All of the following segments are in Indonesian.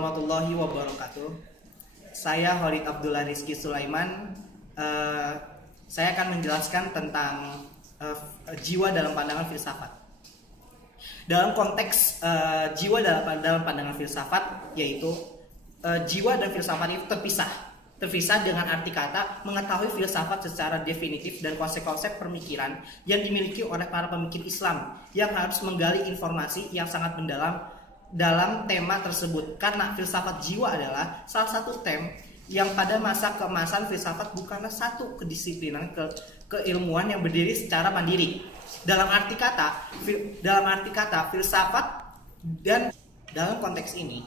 Warahmatullahi wabarakatuh. Saya Holid Abdullah Rizky Sulaiman. Eh, saya akan menjelaskan tentang jiwa dalam pandangan filsafat. Dalam konteks jiwa dalam pandangan filsafat, yaitu jiwa dan filsafat itu terpisah dengan arti kata mengetahui filsafat secara definitif dan konsep-konsep pemikiran yang dimiliki oleh para pemikir Islam yang harus menggali informasi yang sangat mendalam dalam tema tersebut, karena filsafat jiwa adalah salah satu tema yang pada masa keemasan filsafat bukanlah satu kedisiplinan keilmuan yang berdiri secara mandiri. Dalam arti kata filsafat, dan dalam konteks ini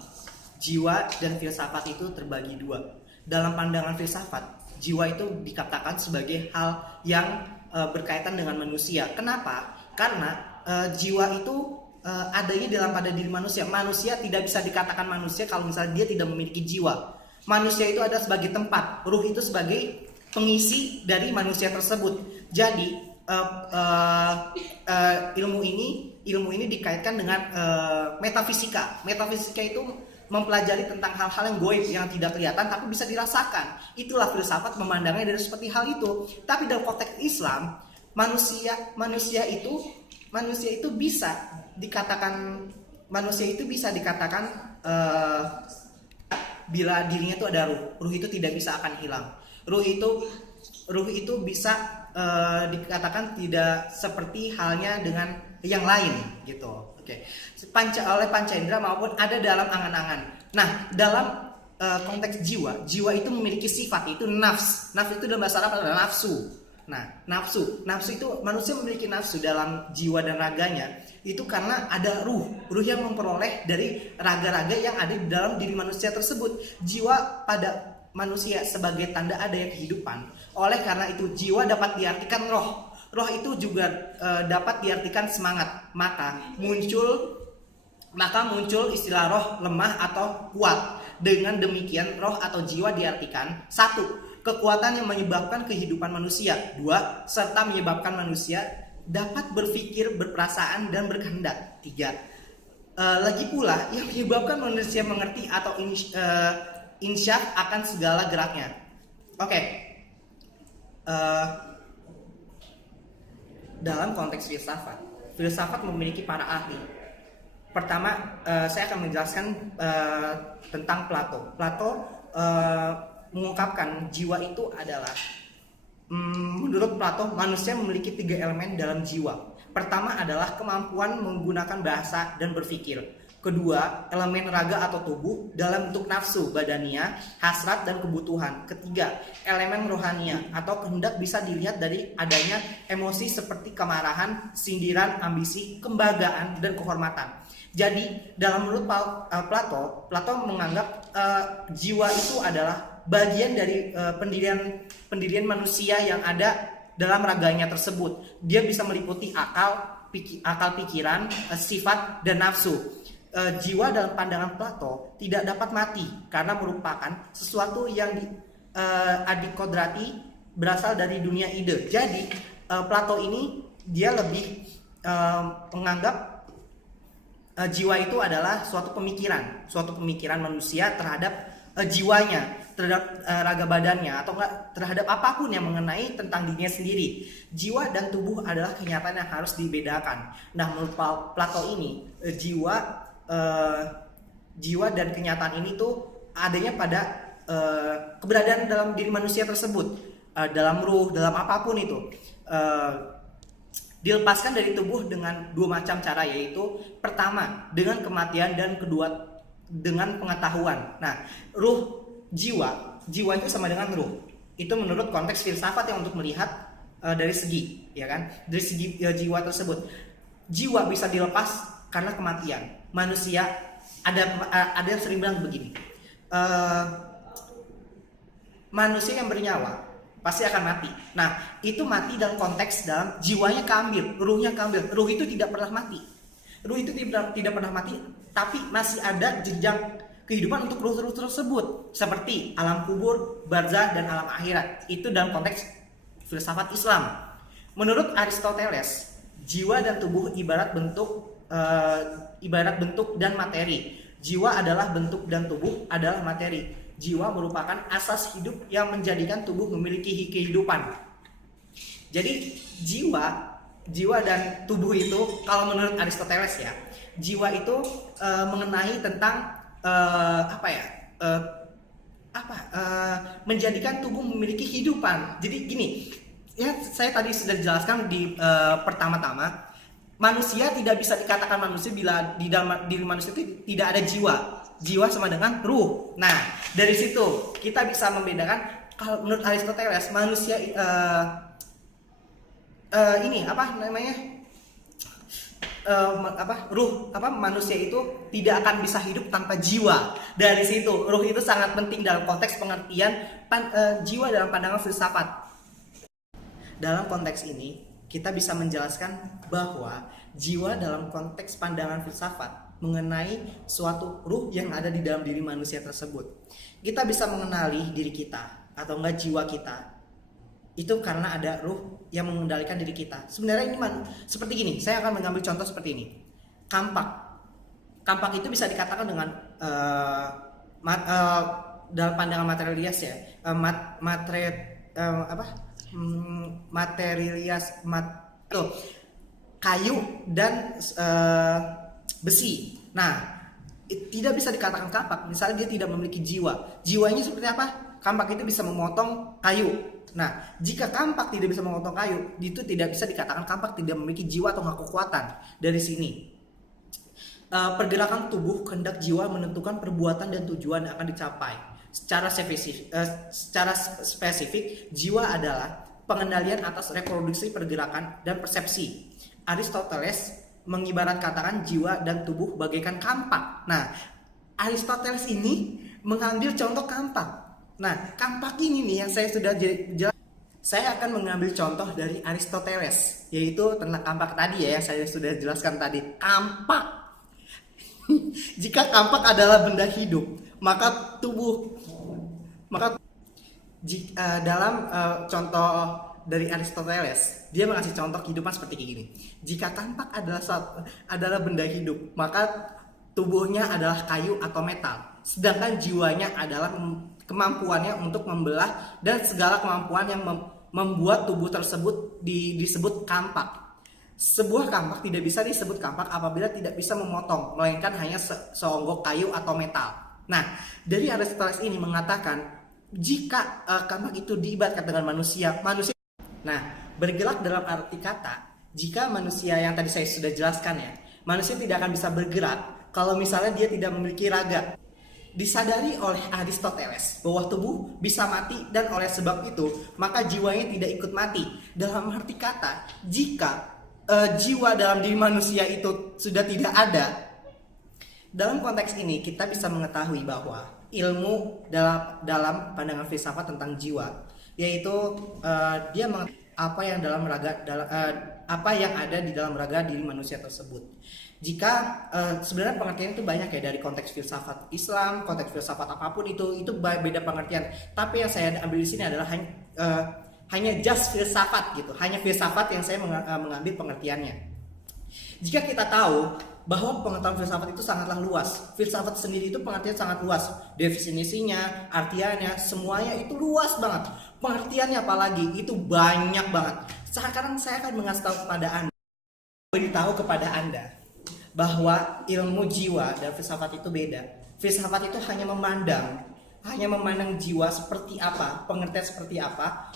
jiwa dan filsafat itu terbagi dua. Dalam pandangan filsafat, jiwa itu dikatakan sebagai hal yang berkaitan dengan manusia. Kenapa? Karena jiwa itu adanya pada diri manusia. Manusia tidak bisa dikatakan manusia kalau misalnya dia tidak memiliki jiwa. Manusia itu ada sebagai tempat, ruh itu sebagai pengisi dari manusia tersebut. Jadi ilmu ini dikaitkan dengan metafisika. Metafisika itu mempelajari tentang hal-hal yang goib, yang tidak kelihatan tapi bisa dirasakan. Itulah filsafat memandangnya dari seperti hal itu. Tapi dalam konteks Islam, manusia itu bisa dikatakan bila dirinya itu ada ruh itu tidak bisa akan hilang. Ruh itu bisa dikatakan tidak seperti halnya dengan yang lain gitu. Oke. Oleh panca indera maupun ada dalam angan-angan. Nah, dalam konteks jiwa itu memiliki sifat, itu nafs. Nafs itu dalam bahasa Arab adalah nafsu. Nah, nafsu itu manusia memiliki nafsu dalam jiwa dan raganya. Itu karena ada ruh yang memperoleh dari raga-raga yang ada di dalam diri manusia tersebut. Jiwa pada manusia sebagai tanda adanya kehidupan. Oleh karena itu jiwa dapat diartikan roh. Roh itu juga dapat diartikan semangat. Maka muncul istilah roh lemah atau kuat. Dengan demikian roh atau jiwa diartikan: 1. Kekuatan yang menyebabkan kehidupan manusia. 2. Serta menyebabkan manusia dapat berpikir, berperasaan, dan berkehendak. 3. Lagi pula yang menyebabkan manusia mengerti atau insyaf akan segala geraknya. Oke. Dalam konteks filsafat memiliki para ahli. Pertama, saya akan menjelaskan tentang Plato. Plato mengungkapkan jiwa itu adalah, menurut Plato, manusia memiliki 3 elemen dalam jiwa. Pertama adalah kemampuan menggunakan bahasa dan berpikir. Kedua, elemen raga atau tubuh dalam bentuk nafsu, badania, hasrat, dan kebutuhan. Ketiga, elemen rohania atau kehendak bisa dilihat dari adanya emosi seperti kemarahan, sindiran, ambisi, kebanggaan, dan kehormatan. Jadi, dalam menurut Plato menganggap jiwa itu adalah bagian dari pendirian manusia yang ada dalam raganya tersebut. Dia bisa meliputi akal pikiran, sifat, dan nafsu. Jiwa dalam pandangan Plato tidak dapat mati karena merupakan sesuatu yang adikodrati, berasal dari dunia ide. Jadi Plato ini dia lebih menganggap jiwa itu adalah suatu pemikiran manusia terhadap jiwanya, terhadap raga badannya, atau enggak terhadap apapun yang mengenai tentang dirinya sendiri. Jiwa dan tubuh adalah kenyataan yang harus dibedakan. Nah, menurut Plato ini jiwa dan kenyataan ini tuh adanya pada keberadaan dalam diri manusia tersebut, dalam ruh, dalam apapun itu. Dilepaskan dari tubuh dengan 2 macam cara, yaitu pertama dengan kematian dan kedua dengan pengetahuan. Nah, jiwa itu sama dengan ruh. Itu menurut konteks filsafat yang untuk melihat dari segi, ya kan? Dari segi jiwa tersebut. Jiwa bisa dilepas karena kematian. Manusia ada yang sering bilang begini. Manusia yang bernyawa pasti akan mati. Nah, itu mati dalam konteks dalam jiwanya keambil, ruhnya keambil. Ruh itu tidak pernah mati. Ruh itu tidak pernah mati, tapi masih ada jenjang kehidupan untuk ruh tersebut, seperti alam kubur, barzah, dan alam akhirat. Itu dalam konteks filsafat Islam. Menurut Aristoteles, jiwa dan tubuh ibarat bentuk dan materi. Jiwa adalah bentuk dan tubuh adalah materi. Jiwa merupakan asas hidup yang menjadikan tubuh memiliki kehidupan. Jadi jiwa dan tubuh itu, kalau menurut Aristoteles ya, jiwa itu mengenai tentang menjadikan tubuh memiliki kehidupan. Jadi gini, ya saya tadi sudah jelaskan di pertama-tama, manusia tidak bisa dikatakan manusia bila di dalam diri manusia itu tidak ada jiwa. Jiwa sama dengan ruh. Nah, dari situ kita bisa membedakan, kalau menurut Aristoteles manusia manusia itu tidak akan bisa hidup tanpa jiwa. Dari situ ruh itu sangat penting dalam konteks pengertian jiwa dalam pandangan filsafat. Dalam konteks ini kita bisa menjelaskan bahwa jiwa dalam konteks pandangan filsafat mengenai suatu ruh yang ada di dalam diri manusia tersebut. Kita bisa mengenali diri kita atau enggak jiwa kita itu karena ada ruh yang mengendalikan diri kita. Sebenarnya ini seperti gini, saya akan mengambil contoh seperti ini. Kampak itu bisa dikatakan dengan dalam pandangan materialitas ya, kayu dan besi. Nah, tidak bisa dikatakan kampak misalnya dia tidak memiliki jiwa. Jiwanya seperti apa? Kampak itu bisa memotong kayu. Nah, jika kampak tidak bisa memotong kayu, itu tidak bisa dikatakan kampak tidak memiliki jiwa atau kekuatan. Dari sini, pergerakan tubuh, kehendak jiwa menentukan perbuatan dan tujuan yang akan dicapai. Secara spesifik, jiwa adalah pengendalian atas reproduksi, pergerakan, dan persepsi. Aristoteles mengibarat-katakan jiwa dan tubuh bagaikan kampak. Nah, Aristoteles ini mengambil contoh kampak. Nah, kampak ini nih yang saya sudah jelas. Saya akan mengambil contoh dari Aristoteles, yaitu tentang kampak tadi ya, yang saya sudah jelaskan tadi. Kampak. Jika kampak adalah benda hidup, maka dalam contoh dari Aristoteles, dia mengasih contoh kehidupan seperti ini. Jika kampak adalah benda hidup, maka tubuhnya adalah kayu atau metal. Sedangkan jiwanya adalah kemampuannya untuk membelah dan segala kemampuan yang membuat tubuh tersebut disebut kampak. Sebuah kampak tidak bisa disebut kampak apabila tidak bisa memotong, melainkan hanya seonggok kayu atau metal. Nah, dari Aristoteles ini mengatakan jika kampak itu diibaratkan dengan manusia. Nah, bergerak dalam arti kata, jika manusia yang tadi saya sudah jelaskan ya, manusia tidak akan bisa bergerak kalau misalnya dia tidak memiliki raga. Disadari oleh Aristoteles bahwa tubuh bisa mati dan oleh sebab itu maka jiwanya tidak ikut mati. Dalam arti kata, jika jiwa dalam diri manusia itu sudah tidak ada, dalam konteks ini kita bisa mengetahui bahwa ilmu dalam pandangan filsafat tentang jiwa, yaitu dia apa yang ada di dalam raga diri manusia tersebut. Jika sebenarnya pengertian itu banyak ya, dari konteks filsafat Islam, konteks filsafat apapun itu beda pengertian. Tapi yang saya ambil di sini adalah hanya just filsafat gitu, hanya filsafat yang saya mengambil pengertiannya. Jika kita tahu bahwa pengetahuan filsafat itu sangatlah luas, filsafat sendiri itu pengertian sangat luas, definisinya, artiannya, semuanya itu luas banget. Pengertiannya apalagi itu banyak banget. Sekarang saya akan mengasih tahu kepada Anda, beritahu kepada Anda bahwa ilmu jiwa dan filsafat itu beda. Filsafat itu hanya memandang jiwa seperti apa, pengertian seperti apa,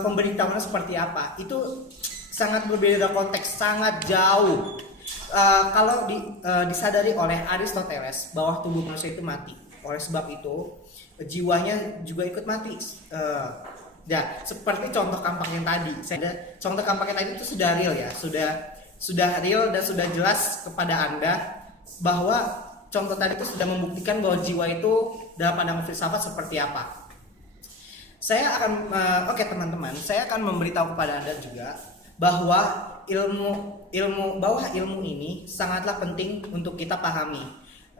pemberitahuan seperti apa. Itu sangat berbeda konteks, sangat jauh. Kalau disadari oleh Aristoteles bahwa tubuh manusia itu mati, oleh sebab itu jiwanya juga ikut mati. Seperti contoh kampak yang tadi. Contoh kampak yang tadi itu sudah real ya, sudah real dan sudah jelas kepada Anda bahwa contoh tadi itu sudah membuktikan bahwa jiwa itu dalam pandangan filsafat seperti apa. Saya akan teman-teman, saya akan memberitahu kepada Anda juga bahwa ilmu ini sangatlah penting untuk kita pahami.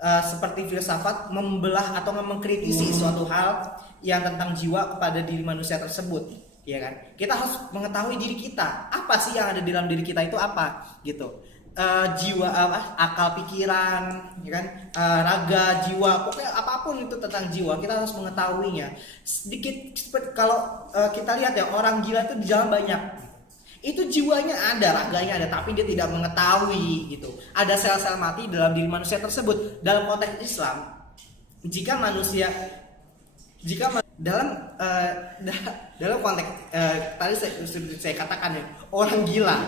Seperti filsafat membelah atau mengkritisi suatu hal yang tentang jiwa kepada diri manusia tersebut. Ya kan? Kita harus mengetahui diri kita. Apa sih yang ada di dalam diri kita itu apa? Gitu. jiwa apa akal pikiran ya kan, raga jiwa, pokoknya apapun itu tentang jiwa kita harus mengetahuinya. Sedikit kalau kita lihat ya, orang gila itu di jalan banyak, itu jiwanya ada, raganya ada, tapi dia tidak mengetahui gitu. Ada sel-sel mati dalam diri manusia tersebut. Dalam konteks Islam, jika manusia dalam konteks tadi saya katakan ya, orang gila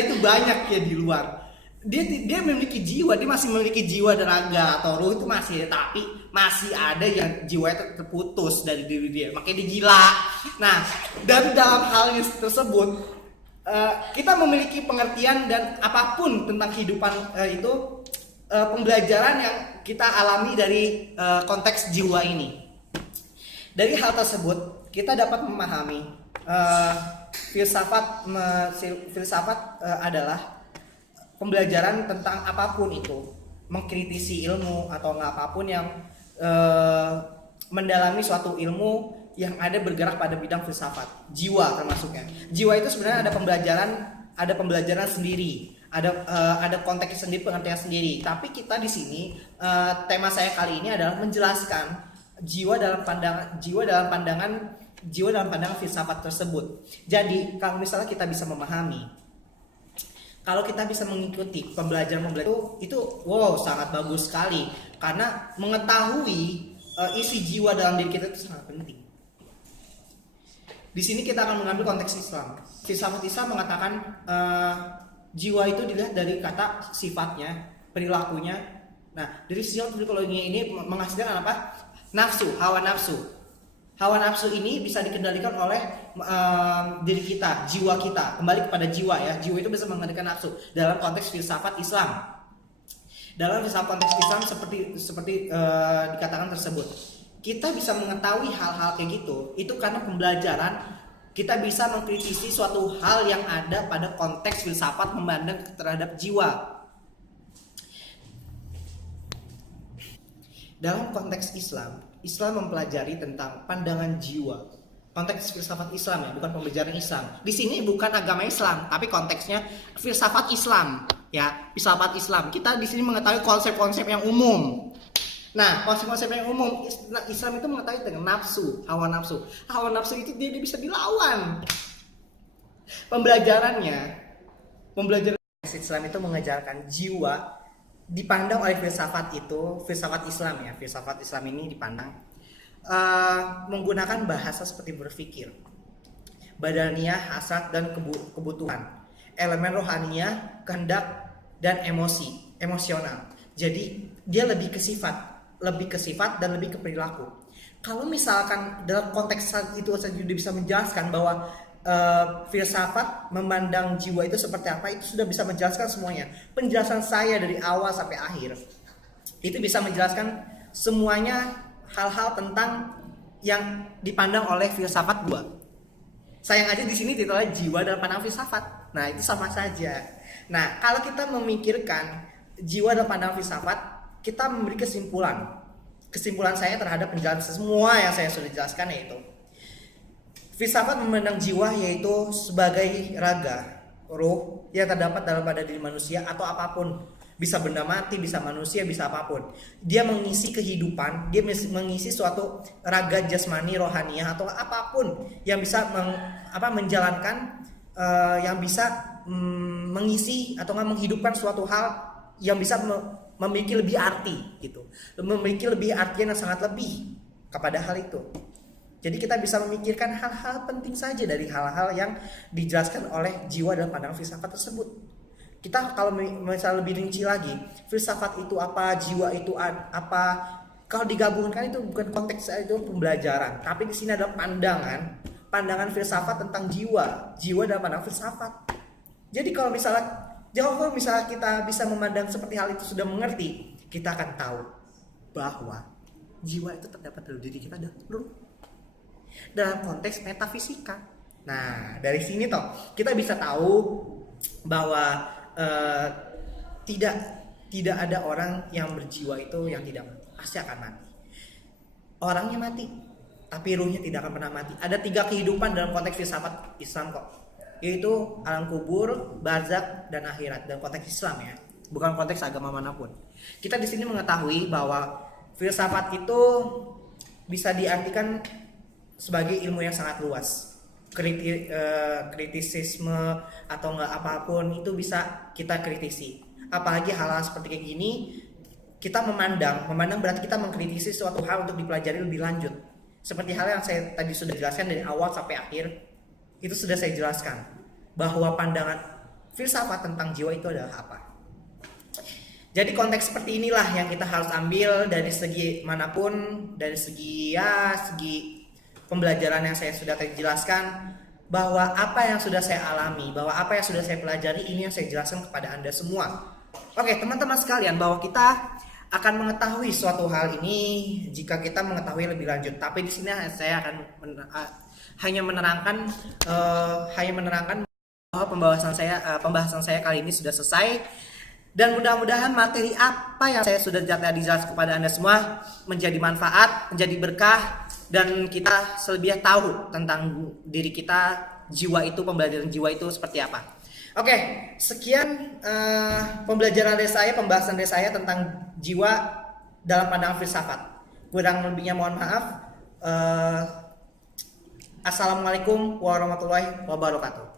itu banyak ya di luar. Dia memiliki jiwa, dia masih memiliki jiwa dan raga atau roh itu masih, tapi masih ada yang jiwa itu terputus dari diri dia, makanya dia gila. Nah, dari dalam hal tersebut kita memiliki pengertian dan apapun tentang kehidupan itu pembelajaran yang kita alami dari konteks jiwa ini. Dari hal tersebut kita dapat memahami filsafat adalah pembelajaran tentang apapun itu, mengkritisi ilmu atau apapun yang mendalami suatu ilmu yang ada bergerak pada bidang filsafat, jiwa termasuknya. Jiwa itu sebenarnya ada pembelajaran sendiri, ada konteks sendiri, pengertian sendiri. Tapi kita di sini tema saya kali ini adalah menjelaskan jiwa dalam pandangan filsafat tersebut. Jadi kalau misalnya kita bisa memahami, kalau kita bisa mengikuti pembelajaran itu wow, sangat bagus sekali, karena mengetahui isi jiwa dalam diri kita itu sangat penting. Di sini kita akan mengambil konteks Islam. Filsafat Islam mengatakan jiwa itu dilihat dari kata sifatnya, perilakunya. Nah, dari sisi psikologi ini menghasilkan apa? Nafsu, hawa nafsu. Hawa nafsu ini bisa dikendalikan oleh diri kita, jiwa kita. Kembali kepada jiwa ya. Jiwa itu bisa mengendalikan nafsu dalam konteks filsafat Islam. Dalam filsafat konteks Islam seperti dikatakan tersebut, kita bisa mengetahui hal-hal kayak gitu. Itu karena pembelajaran kita bisa mengkritisi suatu hal yang ada pada konteks filsafat memandang terhadap jiwa. Dalam konteks Islam mempelajari tentang pandangan jiwa. Konteks filsafat Islam ya, bukan pembelajaran Islam. Di sini bukan agama Islam, tapi konteksnya filsafat Islam ya, filsafat Islam. Kita di sini mengetahui konsep-konsep yang umum. Nah, konsep-konsep yang umum Islam itu mengetahui tentang nafsu, hawa nafsu. Hawa nafsu itu dia bisa dilawan. Pembelajaran Islam itu mengajarkan jiwa dipandang oleh filsafat Islam ya. Filsafat Islam ini dipandang menggunakan bahasa seperti berpikir, badaniah, hasrat dan kebutuhan, elemen rohaniah, kehendak dan emosional. Jadi dia lebih ke sifat dan lebih ke perilaku. Kalau misalkan dalam konteks itu saya sudah bisa menjelaskan bahwa filsafat memandang jiwa itu seperti apa, itu sudah bisa menjelaskan semuanya. Penjelasan saya dari awal sampai akhir itu bisa menjelaskan semuanya, hal-hal tentang yang dipandang oleh filsafat gua. Sayang aja di sini titelnya jiwa dalam pandangan filsafat. Nah, itu sama saja. Nah, kalau kita memikirkan jiwa dalam pandangan filsafat, kita memberi kesimpulan. Kesimpulan saya terhadap penjelasan semua yang saya sudah jelaskan yaitu filsafat memandang jiwa yaitu sebagai raga, roh yang terdapat dalam pada diri manusia atau apapun. Bisa benda mati, bisa manusia, bisa apapun. Dia mengisi kehidupan, dia mengisi suatu raga jasmani, rohaniah atau apapun yang bisa menjalankan, yang bisa mengisi atau menghidupkan suatu hal yang bisa memiliki lebih arti gitu. Memiliki lebih artian yang sangat lebih kepada hal itu. Jadi kita bisa memikirkan hal-hal penting saja dari hal-hal yang dijelaskan oleh jiwa dalam pandangan filsafat tersebut. Kita kalau misalnya lebih rinci lagi, filsafat itu apa, jiwa itu apa, kalau digabungkan itu bukan konteks itu pembelajaran, tapi di sini ada pandangan filsafat tentang jiwa dalam pandangan filsafat. Jadi kalau misalnya kita bisa memandang seperti hal itu sudah mengerti, kita akan tahu bahwa jiwa itu terdapat dalam diri kita dalam konteks metafisika. Nah, dari sini kita bisa tahu bahwa tidak ada orang yang berjiwa itu yang tidak mati, pasti akan mati. Orangnya mati, tapi ruhnya tidak akan pernah mati. Ada 3 kehidupan dalam konteks filsafat Islam kok. yaitu alam kubur, barzakh, dan akhirat dalam konteks Islam ya, bukan konteks agama manapun. Kita di sini mengetahui bahwa filsafat itu bisa diartikan sebagai ilmu yang sangat luas. Kritisisme atau enggak apapun itu bisa kita kritisi. Apalagi hal-hal seperti kayak gini, kita memandang berarti kita mengkritisi suatu hal untuk dipelajari lebih lanjut. Seperti hal yang saya tadi sudah jelaskan dari awal sampai akhir, itu sudah saya jelaskan bahwa pandangan filsafat tentang jiwa itu adalah apa. Jadi konteks seperti inilah yang kita harus ambil dari segi manapun, dari segi pembelajaran yang saya sudah tadi jelaskan, bahwa apa yang sudah saya alami, bahwa apa yang sudah saya pelajari, ini yang saya jelaskan kepada Anda semua. Oke, teman-teman sekalian, bahwa kita akan mengetahui suatu hal ini jika kita mengetahui lebih lanjut. Tapi di sini saya akan hanya menerangkan bahwa pembahasan saya kali ini sudah selesai, dan mudah-mudahan materi apa yang saya sudah jelaskan kepada Anda semua menjadi manfaat, menjadi berkah, dan kita selebihnya tahu tentang diri kita, jiwa itu, pembelajaran jiwa itu seperti apa. Oke, sekian pembelajaran dari saya, pembahasan dari saya tentang jiwa dalam pandangan filsafat. Kurang lebihnya mohon maaf. Assalamualaikum warahmatullahi wabarakatuh.